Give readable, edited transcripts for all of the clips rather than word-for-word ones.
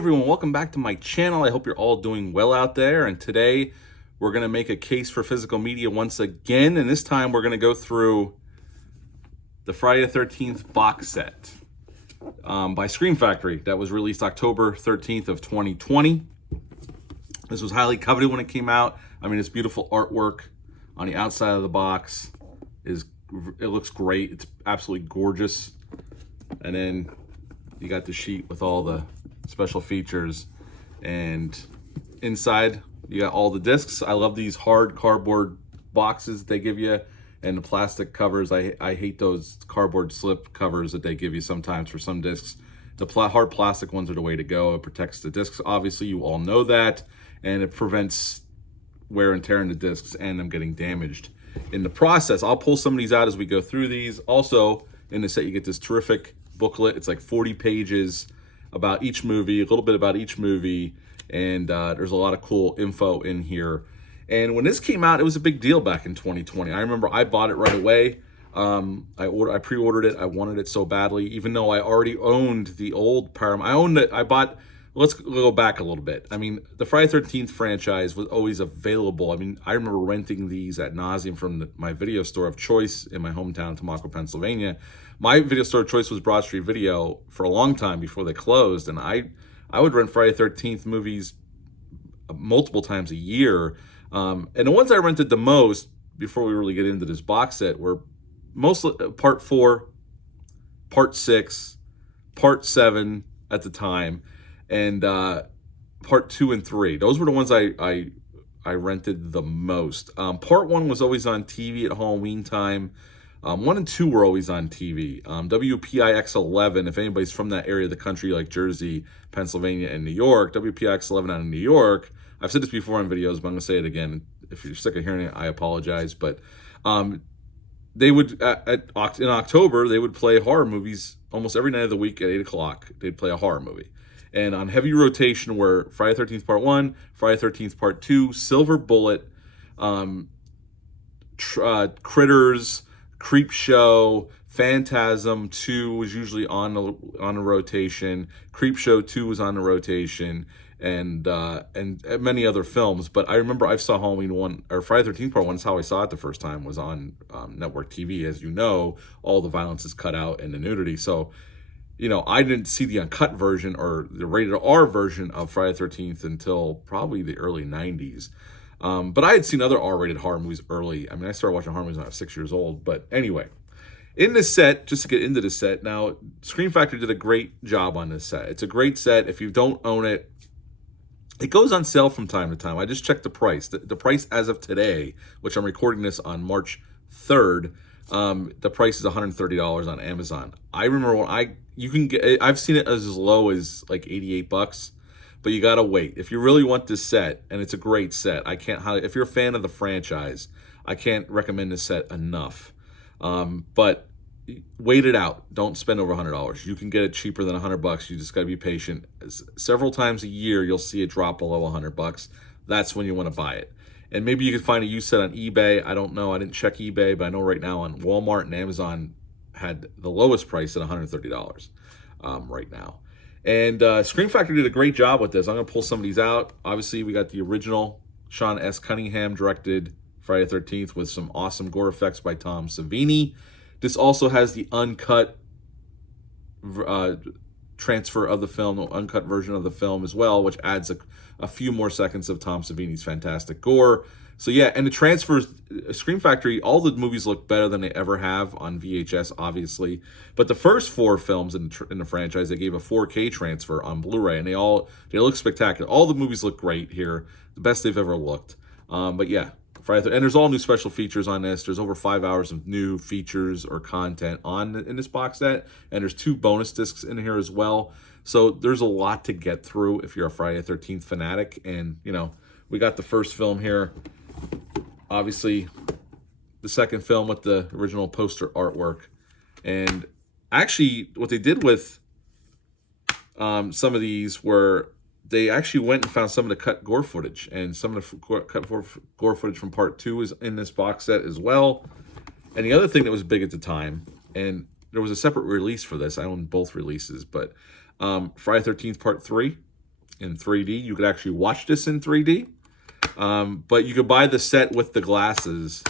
everyone, welcome back to my channel. I hope you're all doing well out there. And today we're going to make a case for physical media once again. And this time we're going to go through the Friday the 13th box set by Scream Factory that was released October 13th of 2020. This was highly coveted when it came out. I mean, it's beautiful artwork on the outside of the box. It looks great. It's absolutely gorgeous. And then you got the sheet with all the special features, and inside you got all the discs. I love these hard cardboard boxes that they give you, and the plastic covers. I hate those cardboard slip covers that they give you sometimes for some discs. The hard plastic ones are the way to go. It protects the discs, obviously, you all know that, and it prevents wear and tear in the discs and them getting damaged in the process. I'll pull some of these out as we go through these. Also, in the set, you get this terrific booklet. It's like 40 pages about each movie, a little bit about each movie, and there's a lot of cool info in here. And when this came out, it was a big deal back in 2020. I remember I bought it right away. I pre-ordered it. I wanted it so badly, even though I already owned the old Paramount. I owned it. Let's go back a little bit. I mean, the Friday the 13th franchise was always available. I mean, I remember renting these ad nauseum from my video store of choice in my hometown, Tamaqua, Pennsylvania. My video store of choice was Broad Street Video for a long time before they closed, and I would rent Friday the 13th movies multiple times a year. And the ones I rented the most before we really get into this box set were mostly Part 4, Part 6, Part 7 at the time, and Part 2 and 3. Those were the ones I rented the most. Part 1 was always on TV at Halloween time. 1 and 2 were always on TV. WPIX-11, if anybody's from that area of the country like Jersey, Pennsylvania, and New York, WPIX-11 out of New York, I've said this before on videos, but I'm going to say it again. If you're sick of hearing it, I apologize. But they would, in October, they would play horror movies almost every night of the week at 8 o'clock. They'd play a horror movie. And on heavy rotation were Friday the 13th Part 1, Friday the 13th Part 2, Silver Bullet, Critters, Creep Show, Phantasm 2 was usually on a rotation. Creep Show 2 was on the rotation, and many other films. But I remember I saw Halloween 1 or Friday the 13th Part 1. That's how I saw it the first time, was on network TV. As you know, all the violence is cut out and the nudity. So, you know, I didn't see the uncut version or the rated R version of Friday the 13th until probably the early 90s. But I had seen other R-rated horror movies early. I mean, I started watching horror movies when I was 6 years old. But anyway, in this set, just to get into the set, now, Scream Factory did a great job on this set. It's a great set. If you don't own it, it goes on sale from time to time. I just checked the price. The price as of today, which I'm recording this on March 3rd, the price is $130 on Amazon. I remember when I've seen it as low as like $88. But you gotta wait. If you really want this set, and it's a great set, if you're a fan of the franchise, I can't recommend this set enough. But wait it out. Don't spend over $100. You can get it cheaper than $100. You just gotta be patient. Several times a year, you'll see it drop below $100. That's when you want to buy it. And maybe you can find a used set on eBay. I don't know. I didn't check eBay, but I know right now on Walmart and Amazon had the lowest price at $130 right now. And Scream Factory did a great job with this. I'm going to pull some of these out. Obviously, we got the original Sean S. Cunningham directed Friday the 13th with some awesome gore effects by Tom Savini. This also has the uncut transfer of the film, the uncut version of the film as well, which adds a few more seconds of Tom Savini's fantastic gore. So yeah, and the transfers, Scream Factory, all the movies look better than they ever have on VHS, obviously. But the first 4 films in the franchise, they gave a 4K transfer on Blu-ray, and they look spectacular. All the movies look great here, the best they've ever looked. But yeah, and there's all new special features on this. There's over 5 hours of new features or content in this box set, and there's 2 bonus discs in here as well. So there's a lot to get through if you're a Friday the 13th fanatic. And you know, we got the first film here. Obviously, the second film with the original poster artwork. And actually, what they did with some of these were they actually went and found some of the cut gore footage. And some of the cut gore footage from Part 2 is in this box set as well. And the other thing that was big at the time, and there was a separate release for this. I own both releases, but Friday the 13th Part 3 in 3D. You could actually watch this in 3D. But you could buy the set with the glasses.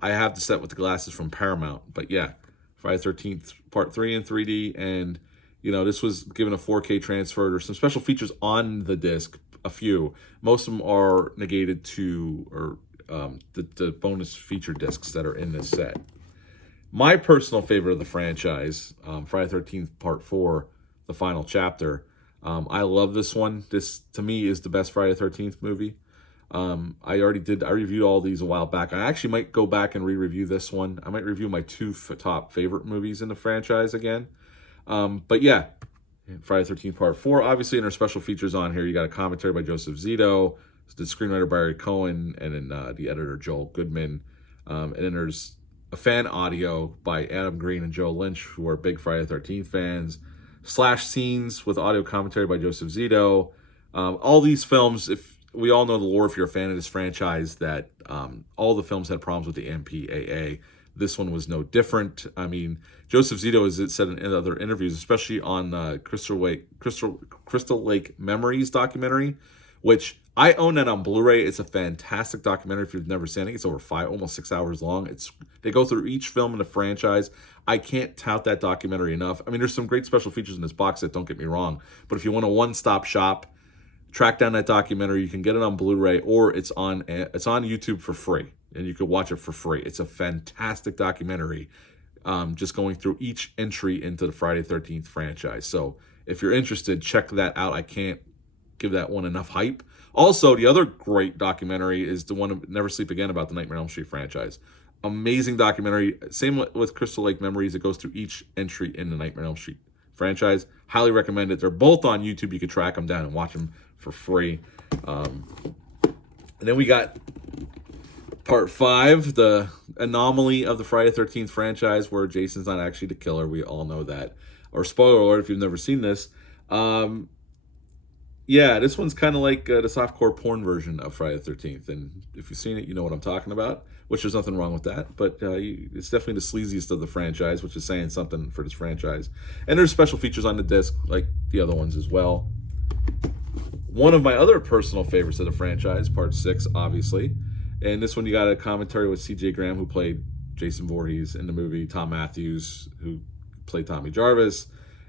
I have the set with the glasses from Paramount. But yeah, Friday the 13th Part 3 in 3D. And, this was given a 4K transfer. There's some special features on the disc, a few. Most of them are negated to, or the bonus feature discs that are in this set. My personal favorite of the franchise, Friday the 13th Part 4, the final chapter. I love this one. This, to me, is the best Friday the 13th movie. I reviewed all these a while back. I actually might go back and re-review this one. I might review my two top favorite movies in the franchise again. But yeah, Friday the 13th Part 4, obviously, and there's special features on here. You got a commentary by Joseph Zito, the screenwriter Barry Cohen, and then the editor Joel Goodman. And then there's a fan audio by Adam Green and Joe Lynch, who are big Friday the 13th fans. Slash scenes with audio commentary by Joseph Zito. All these films, if we all know the lore, if you're a fan of this franchise, that all the films had problems with the MPAA. This one was no different. I mean, Joseph Zito has said in other interviews, especially on Crystal Lake Memories documentary, which I own that on Blu-ray. It's a fantastic documentary if you've never seen it. It's over almost 6 hours long. They go through each film in the franchise. I can't tout that documentary enough. I mean, there's some great special features in this box set, don't get me wrong. But if you want a one-stop shop, track down that documentary. You can get it on Blu-ray, or it's on YouTube for free, and you can watch it for free. It's a fantastic documentary, just going through each entry into the Friday the 13th franchise. So if you're interested, check that out. I can't give that one enough hype. Also, the other great documentary is the one Never Sleep Again about the Nightmare on Elm Street franchise. Amazing documentary. Same with Crystal Lake Memories. It goes through each entry in the Nightmare on Elm Street franchise. Highly recommend it. They're both on YouTube. You can track them down and watch them for free. And then we got Part 5, the Anomaly of the Friday the 13th franchise, where Jason's not actually the killer. We all know that. Or spoiler alert if you've never seen this. Yeah, this one's kind of like the softcore porn version of Friday the 13th. And if you've seen it, you know what I'm talking about, which there's nothing wrong with that. But it's definitely the sleaziest of the franchise, which is saying something for this franchise. And there's special features on the disc, like the other ones as well. One of my other personal favorites of the franchise, Part 6, obviously. And this one, you got a commentary with C.J. Graham, who played Jason Voorhees in the movie, Tom Matthews, who played Tommy Jarvis,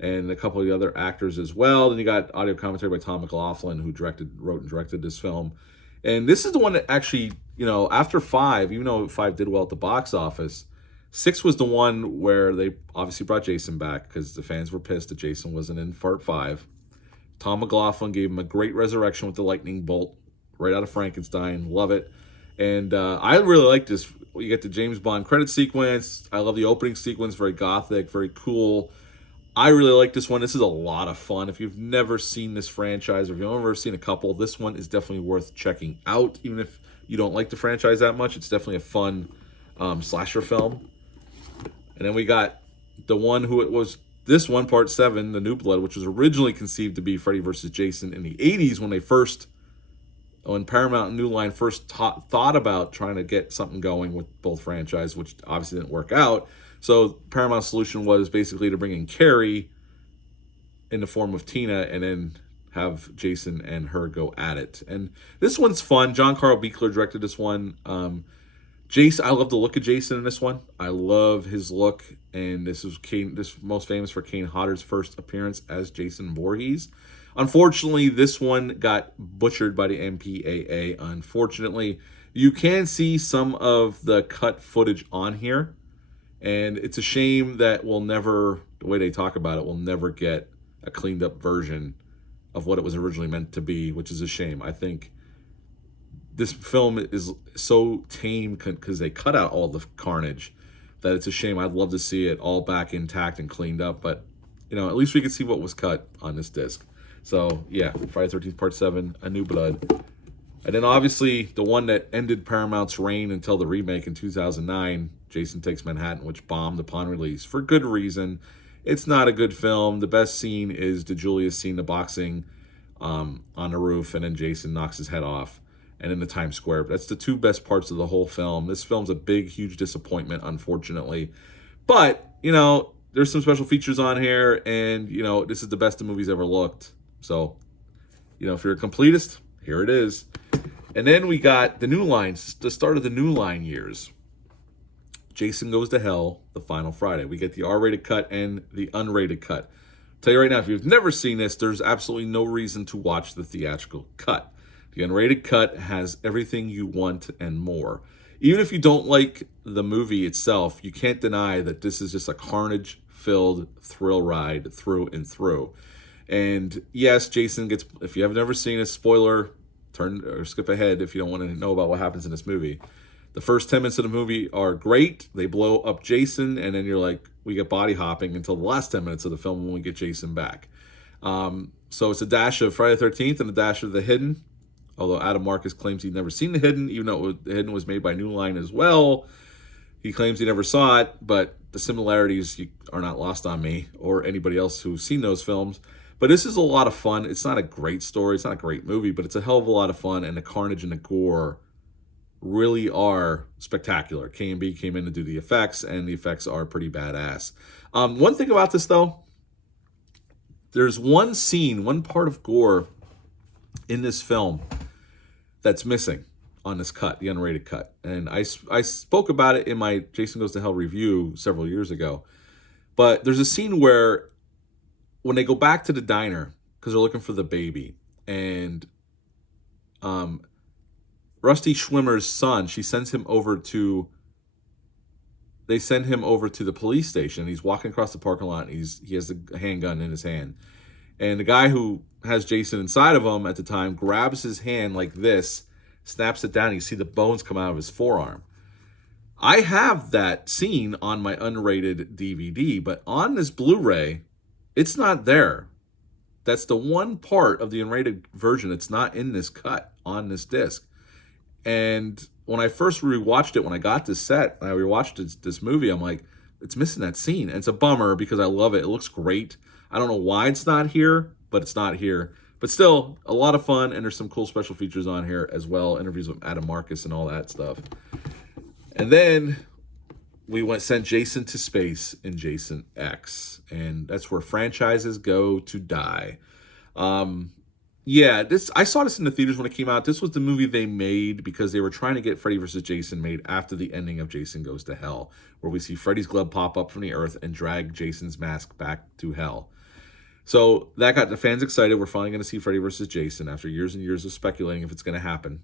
and a couple of the other actors as well. Then you got audio commentary by Tom McLaughlin, who wrote and directed this film. And this is the one that actually, after 5, even though 5 did well at the box office, 6 was the one where they obviously brought Jason back because the fans were pissed that Jason wasn't in Part 5. Tom McLaughlin gave him a great resurrection with the lightning bolt right out of Frankenstein. Love it. And I really like this. You get the James Bond credit sequence. I love the opening sequence. Very gothic, very cool. I really like this one. This is a lot of fun. If you've never seen this franchise, or if you've ever seen a couple, this one is definitely worth checking out. Even if you don't like the franchise that much, it's definitely a fun slasher film. And then we got the one who it was, this one, Part 7, The New Blood, which was originally conceived to be Freddy vs. Jason in the 80s when Paramount and New Line first thought about trying to get something going with both franchises, which obviously didn't work out. So Paramount's solution was basically to bring in Carrie in the form of Tina and then have Jason and her go at it. And this one's fun. John Carl Buechler directed this one. Jason, I love the look of Jason in this one. I love his look, and this is most famous for Kane Hodder's first appearance as Jason Voorhees. Unfortunately, this one got butchered by the MPAA. Unfortunately, you can see some of the cut footage on here, and it's a shame that the way they talk about it, we'll never get a cleaned up version of what it was originally meant to be, which is a shame. I think this film is so tame because they cut out all the carnage that it's a shame. I'd love to see it all back intact and cleaned up, but at least we could see what was cut on this disc. So yeah, Friday the 13th Part 7, A New Blood. And then obviously the one that ended Paramount's reign until the remake in 2009, Jason Takes Manhattan, which bombed upon release for good reason. It's not a good film. The best scene is the Julius scene, the boxing on the roof, and then Jason knocks his head off, and in the Times Square. That's the two best parts of the whole film. This film's a big, huge disappointment, unfortunately. But, there's some special features on here, and, this is the best the movie's ever looked. So, You know, if you're a completist, here it is. And then we got the New Lines, the start of the New Line years. Jason Goes to Hell, the final Friday. We get the R-rated cut and the unrated cut. I'll tell you right now, if you've never seen this, there's absolutely no reason to watch the theatrical cut. The unrated cut has everything you want and more. Even if you don't like the movie itself, you can't deny that this is just a carnage-filled thrill ride through and through. And yes, Jason gets, if you have never seen a spoiler, turn or skip ahead if you don't want to know about what happens in this movie. The first 10 minutes of the movie are great. They blow up Jason, and then you're like, we get body hopping until the last 10 minutes of the film when we get Jason back. So it's a dash of Friday the 13th and a dash of The Hidden. Although Adam Marcus claims he'd never seen The Hidden, even though The Hidden was made by New Line as well. He claims he never saw it, but the similarities are not lost on me or anybody else who's seen those films. But this is a lot of fun. It's not a great story. It's not a great movie, but it's a hell of a lot of fun. And the carnage and the gore really are spectacular. K&B came in to do the effects, and the effects are pretty badass. One thing about this, though, there's one scene, one part of gore in this film that's missing on this cut, the unrated cut. And I spoke about it in my Jason Goes to Hell review several years ago. But there's a scene where when they go back to the diner, because they're looking for the baby, and Rusty Schwimmer's son, they send him over to the police station. He's walking across the parking lot, and he has a handgun in his hand. And the guy who has Jason inside of him at the time grabs his hand like this, snaps it down, and you see the bones come out of his forearm. I have that scene on my unrated DVD, but on this Blu-ray, it's not there. That's the one part of the unrated version that's not in this cut on this disc. And when I first rewatched it, when I got this set, and I rewatched this movie, I'm like, it's missing that scene. And it's a bummer because I love it. It looks great. I don't know why it's not here, but it's not here. But still, a lot of fun, and there's some cool special features on here as well. Interviews with Adam Marcus and all that stuff. And then we sent Jason to space in Jason X. And that's where franchises go to die. I saw this in the theaters when it came out. This was the movie they made because they were trying to get Freddy vs. Jason made after the ending of Jason Goes to Hell, where we see Freddy's glove pop up from the earth and drag Jason's mask back to hell. So that got the fans excited. We're finally going to see Freddy vs. Jason after years and years of speculating if it's going to happen.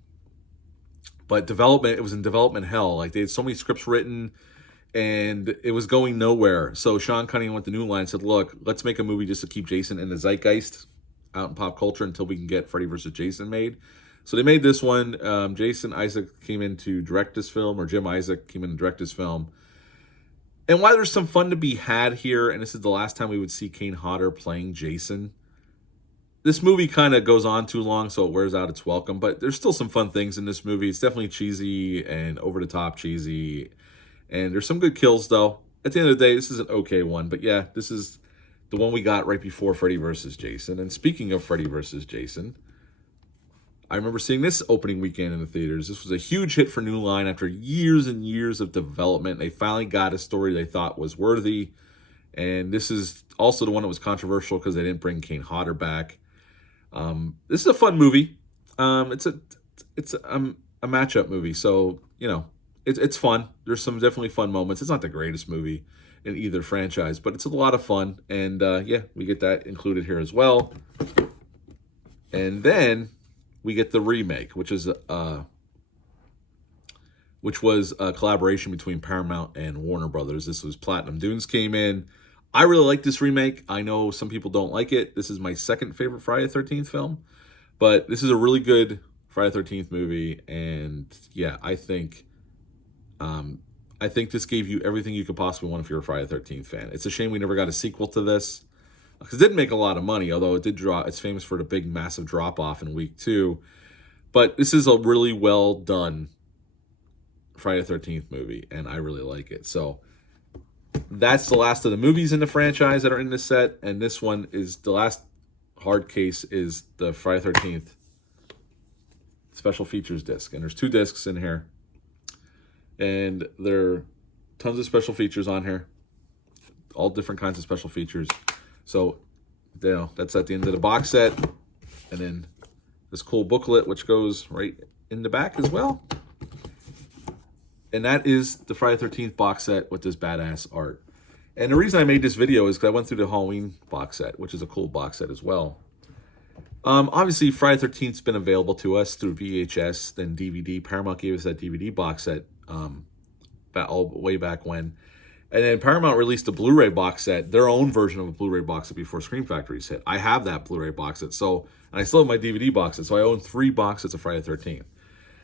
But it was in development hell. Like, they had so many scripts written, and it was going nowhere. So Sean Cunningham went to New Line and said, look, let's make a movie just to keep Jason in the zeitgeist out in pop culture until we can get Freddy vs. Jason made. So they made this one. Jason Isaac came in to direct this film, or Jim Isaac came in to direct this film. And while there's some fun to be had here, and this is the last time we would see Kane Hodder playing Jason, this movie kind of goes on too long, so it wears out its welcome. But there's still some fun things in this movie. It's definitely cheesy and over-the-top cheesy. And there's some good kills, though. At the end of the day, this is an okay one. But yeah, this is the one we got right before Freddy vs. Jason. And speaking of Freddy vs. Jason, I remember seeing this opening weekend in the theaters. This was a huge hit for New Line after years and years of development. They finally got a story they thought was worthy. And this is also the one that was controversial because they didn't bring Kane Hodder back. This is a fun movie. It's a matchup movie. So, it's fun. There's some definitely fun moments. It's not the greatest movie in either franchise, but it's a lot of fun. And we get that included here as well. And then we get the remake, which was a collaboration between Paramount and Warner Brothers. This was Platinum Dunes came in. I really like this remake. I know some people don't like it. This is my second favorite Friday the 13th film, but this is a really good Friday the 13th movie. And yeah, I think this gave you everything you could possibly want if you're a Friday the 13th fan. It's a shame we never got a sequel to this, because it didn't make a lot of money, although it did draw. It's famous for the big, massive drop-off in week 2. But this is a really well-done Friday the 13th movie, and I really like it. So that's the last of the movies in the franchise that are in this set, and this one is the last hard case is the Friday the 13th special features disc. And there's 2 discs in here, and there are tons of special features on here, all different kinds of special features. So, that's at the end of the box set. And then this cool booklet, which goes right in the back as well. And that is the Friday the 13th box set with this badass art. And the reason I made this video is because I went through the Halloween box set, which is a cool box set as well. Obviously, Friday the 13th's been available to us through VHS, then DVD. Paramount gave us that DVD box set way back when. And then Paramount released a Blu-ray box set, their own version of a Blu-ray box set before Scream Factory's hit. I have that Blu-ray box set, and I still have my DVD box set, so I own 3 box sets of Friday the 13th.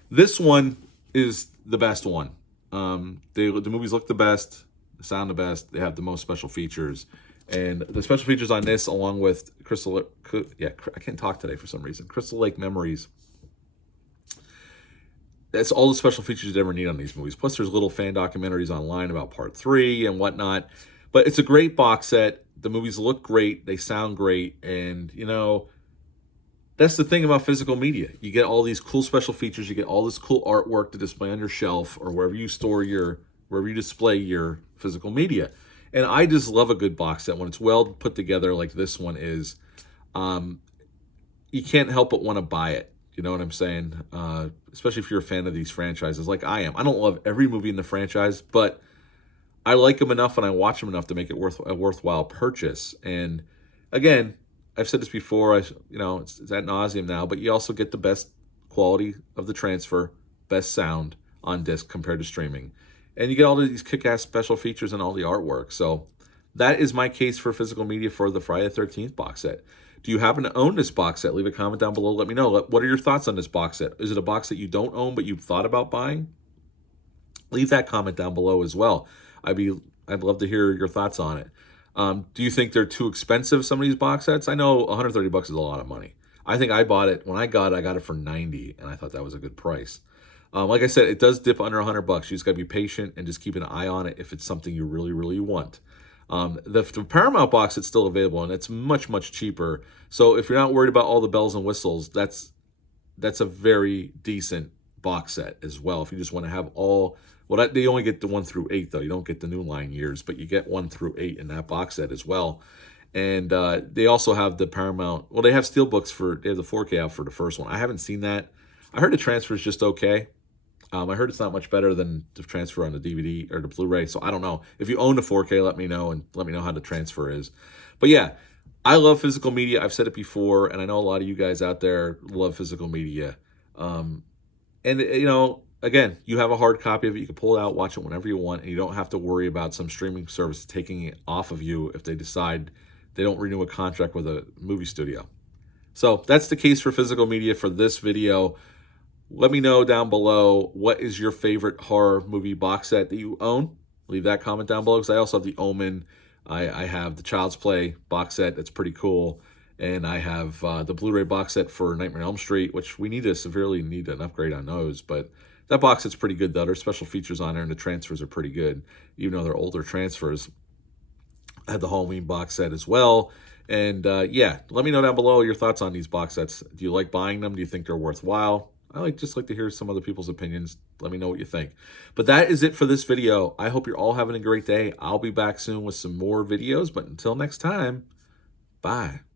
This one is the best one. The movies look the best, sound the best, they have the most special features. And the special features on this, along with I can't talk today for some reason, Crystal Lake Memories, that's all the special features you'd ever need on these movies. Plus, there's little fan documentaries online about part 3 and whatnot. But it's a great box set. The movies look great. They sound great. And, you know, that's the thing about physical media. You get all these cool special features. You get all this cool artwork to display on your shelf or wherever you display your physical media. And I just love a good box set when it's well put together like this one is. You can't help but want to buy it. You know what I'm saying? Especially if you're a fan of these franchises like I am. I don't love every movie in the franchise, but I like them enough and I watch them enough to make it a worthwhile purchase. And again, I've said this before, it's ad nauseum now, but you also get the best quality of the transfer, best sound on disc compared to streaming. And you get all of these kick-ass special features and all the artwork. So that is my case for physical media for the Friday the 13th box set. Do you happen to own this box set? Leave a comment down below. Let me know. What are your thoughts on this box set? Is it a box that you don't own but you've thought about buying? Leave that comment down below as well. I'd love to hear your thoughts on it. Do you think they're too expensive, some of these box sets? I know 130 bucks is a lot of money. I think I bought it, when I got it for 90, and I thought that was a good price. Like I said, it does dip under 100 bucks. You just got to be patient and just keep an eye on it if it's something you really, really want. The Paramount box is still available, and it's much, much cheaper. So if you're not worried about all the bells and whistles, that's a very decent box set as well. If you just want to have they only get the 1 through 8, though. You don't get the New Line years, but you get 1 through 8 in that box set as well. And they also have the Paramount. Well, they have steelbooks they have the 4K out for the first one. I haven't seen that. I heard the transfer is just okay. I heard it's not much better than the transfer on the DVD or the Blu-ray, so I don't know. If you own the 4K, let me know, and let me know how the transfer is. But yeah, I love physical media. I've said it before, and I know a lot of you guys out there love physical media. Again, you have a hard copy of it. You can pull it out, watch it whenever you want, and you don't have to worry about some streaming service taking it off of you if they decide they don't renew a contract with a movie studio. So that's the case for physical media for this video. Let me know down below, what is your favorite horror movie box set that you own? Leave that comment down below, because I also have the Omen. I have the Child's Play box set. That's pretty cool. And I have the Blu-ray box set for Nightmare on Elm Street, which we severely need an upgrade on those. But that box set's pretty good, though. There's special features on there, and the transfers are pretty good, even though they're older transfers. I have the Halloween box set as well. And yeah, let me know down below your thoughts on these box sets. Do you like buying them? Do you think they're worthwhile? I just like to hear some other people's opinions. Let me know what you think. But that is it for this video. I hope you're all having a great day. I'll be back soon with some more videos. But until next time, bye.